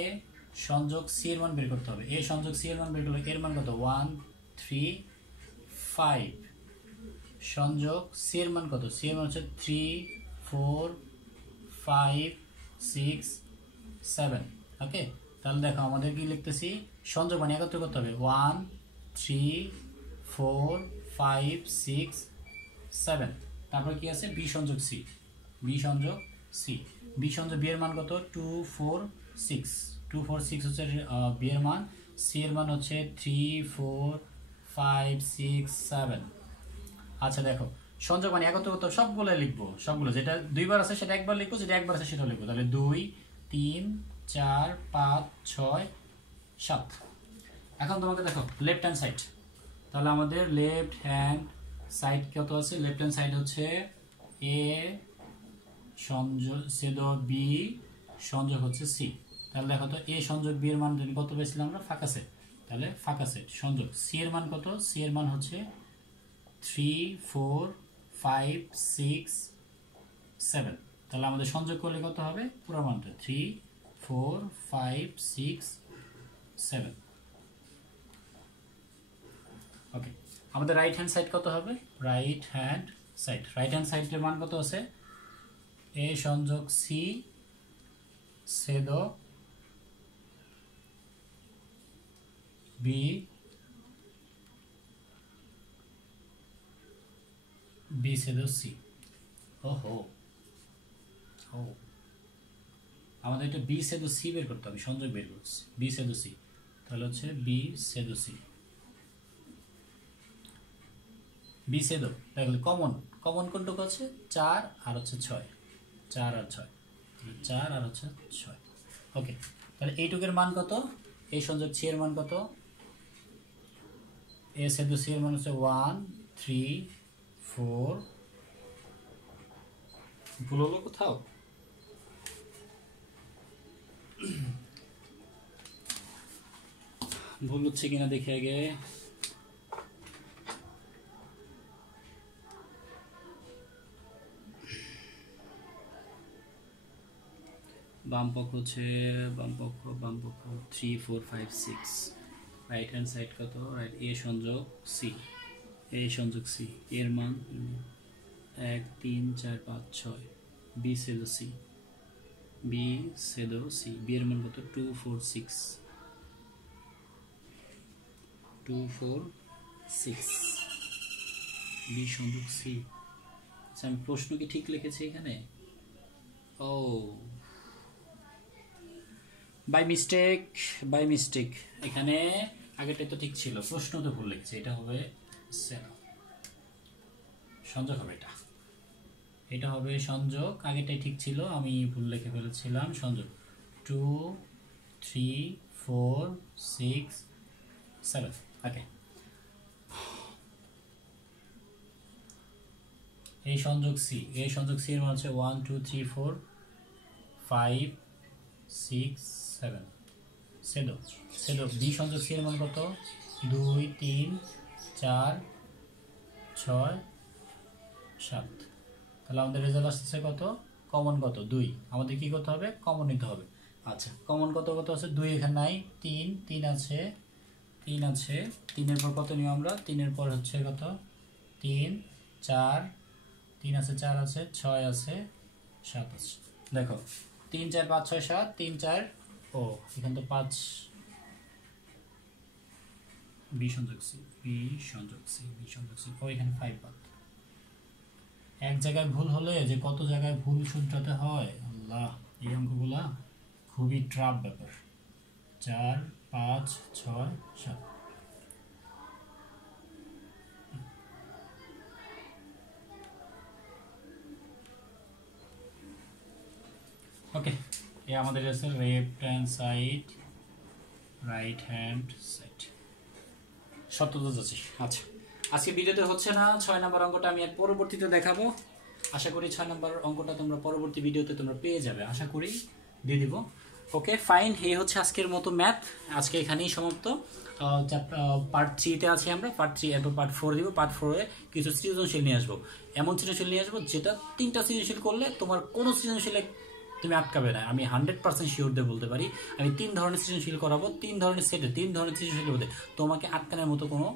সংযোগ সি এর মান বের করতে হবে, এ সংযোগ সি এর মান বের করলে এর মান কত 135 সংযোগ সি এর মান কত, সি এর মান হচ্ছে 3 4 5 6 7। ওকে, তাহলে দেখো আমাদের কি লিখতেছি, সংযোগ মানে একত্র করতে হবে 1 3 4 5 6 7। তারপর কি আছে, বি সংযোগ সি, বি সংযোগ সি, বি সংযোগ বি এর মান কত 246, 246 হচ্ছে বি এর মান, সি এর মান হচ্ছে 3 4 5 6 7। আচ্ছা দেখো সংযোগ মানে একত্র করতে সবগুলো লিখবো, সবগুলো যেটা দুইবার আছে সেটা একবার লিখবো, যেটা একবার আছে সেটা লিখবো। তাহলে 2 3 4 5 6 7। এখন তোমাকে দেখো লেফট হ্যান্ড সাইড, তাহলে আমাদের লেফট হ্যান্ড সাইড কত আছে, লেফট হ্যান্ড সাইড হচ্ছে এ সংযোগ ছেদ বি সংযোগ হচ্ছে সি। তাহলে দেখো তো এ সংযোগ বি এর মান কত পেয়েছিলাম আমরা, ফাঁকা সেট, তাহলে ফাঁকা সেট সংযোগ সি এর মান কত, সি এর মান হচ্ছে 3 4 5 6 7। তাহলে আমাদের সংযোগ করলে কত হবে, পুরো মানটা 3 4 5 6 7। ওকে, আমাদের রাইট হ্যান্ড সাইড কত হবে, রাইট হ্যান্ড সাইডের মান কত আছে, এ সংযোগ সি ছেদ বি, বি ছেদ সি। ওহো ও, আমাদের এটা বি ছেদ সি বের করতে হবে, সংযোগ বের করছি বি ছেদ সি, তাহলে হচ্ছে বি ছেদ সি, বি ছেদ দেখলে কমন কোনটুকু আছে 4 আর হচ্ছে 6, 4 আর 6, 4 আর হচ্ছে 6। ওকে, তাহলে এইটুকের মান কত, এই সংযোগ সি এর মান কত, এ ছেদ সি এর মান হচ্ছে 1 3 4, ভুল হলো কোথাও, ভুল হচ্ছে কিনা দেখে আগে। বাম পক্ষ হচ্ছে বাম পক্ষ 3 4 5 6, রাইট হ্যান্ড সাইড কত, রাইট এ সংযোগ সি, এ সংযোগ সি এর মান 1 3 4 5 6, বি ছেদ সি, বি ছেদ সি, বি এর মান কত 2 4 6, 2 4 6, বি সংযোগ সি। আচ্ছা আমি প্রশ্ন কি ঠিক লিখেছি এখানে, ও বাই মিস্টেক, এখানে আগেরটা তো ঠিক ছিল, প্রশ্ন তো ভুল লিখছে, এটা হবে সংযোগ হবে, এটা হবে সংযোগ, আগেরটাই ঠিক ছিল, আমি ভুল লিখে ফেলেছিলাম সংযোগ 2 3 4 6 7। ওকে, এই সংযোগ সি, এই সংযোগ সি এর মান হচ্ছে 1 2 3 4 5 6 7। ছেদ ছেদ বি সংযোগ সি এর মান কত? 2 3 4 6 7। তাহলে আমাদের রেজাল্ট আসছে কত? কমন কত? 2। আমাদের কি করতে হবে? কমন নিতে হবে। আচ্ছা, কমন কত কত আছে? 2 এখানে নাই, 3 3 আছে, 3 আছে, 3 এর পর কত নিব আমরা? 3 এর পর হচ্ছে কত? 3 4, 3 আছে, 4 আছে, 6 আছে, 7 আছে। দেখো 3 4 5 6 7, 3 4, ও এখানে তো 5, বি সংযোগ সি, বি সংযোগ সি, বি সংযোগ সি, ও এখানে 5 বাদ। এক জায়গায় ভুল হলে যে কত জায়গায় ভুল শুধরাতে হয়, আল্লাহ, এই অঙ্কগুলা খুবই ট্রাপ ব্যাপার। 4 5 6 7। ওকে, এ আমাদের আছে left hand side, right hand side. সত্যতা যাচ্ছে। আচ্ছা, আজকে ভিডিওতে হচ্ছে না 6 নম্বর অঙ্কটা, আমি আর পরবর্তীতে দেখাবো। আশা করি 6 নম্বর অঙ্কটা তোমরা পরবর্তী ভিডিওতে তোমরা পেয়ে যাবে, আশা করি দিয়ে দিব। ওকে ফাইন, এই হচ্ছে আজকের মতো ম্যাথ। আজকে এখানেই সমাপ্ত। পার্ট 3-তে আছি আমরা, পার্ট 3 এরপর পার্ট 4 দিব। পার্ট 4-এ কিছু সৃজনশীল নিয়ে আসবো, এমন সৃজনশীল নিয়ে আসবো যেটা 3টা সৃজনশীল করলে তোমার কোনো সৃজনশীলে তুমি আটকাবে না। আমি 100% শিওর দিয়ে বলতে পারি, আমি 3 ধরনের সৃজনশীল করাবো, 3 ধরনের সেটে 3 ধরনের সৃজনশীল হতে তোমাকে আটকানোর মতো কোনো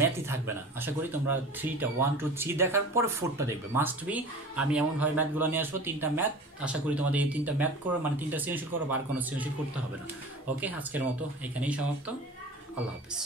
ম্যাথই থাকবে না। আশা করি তোমরা 3টা 1 2 3 দেখার পরে 4টা দেখবে, মাস্ট বি। আমি এমনভাবে ম্যাথগুলো নিয়ে আসবো, 3টা ম্যাথ। আশা করি তোমাদের এই 3টা ম্যাথ করে, মানে 3টা সৃজনশীল করো, আর কোনো সৃজনশীল করতে হবে না। ওকে, আজকের মতো এখানেই সমাপ্ত। আল্লাহ হাফিজ।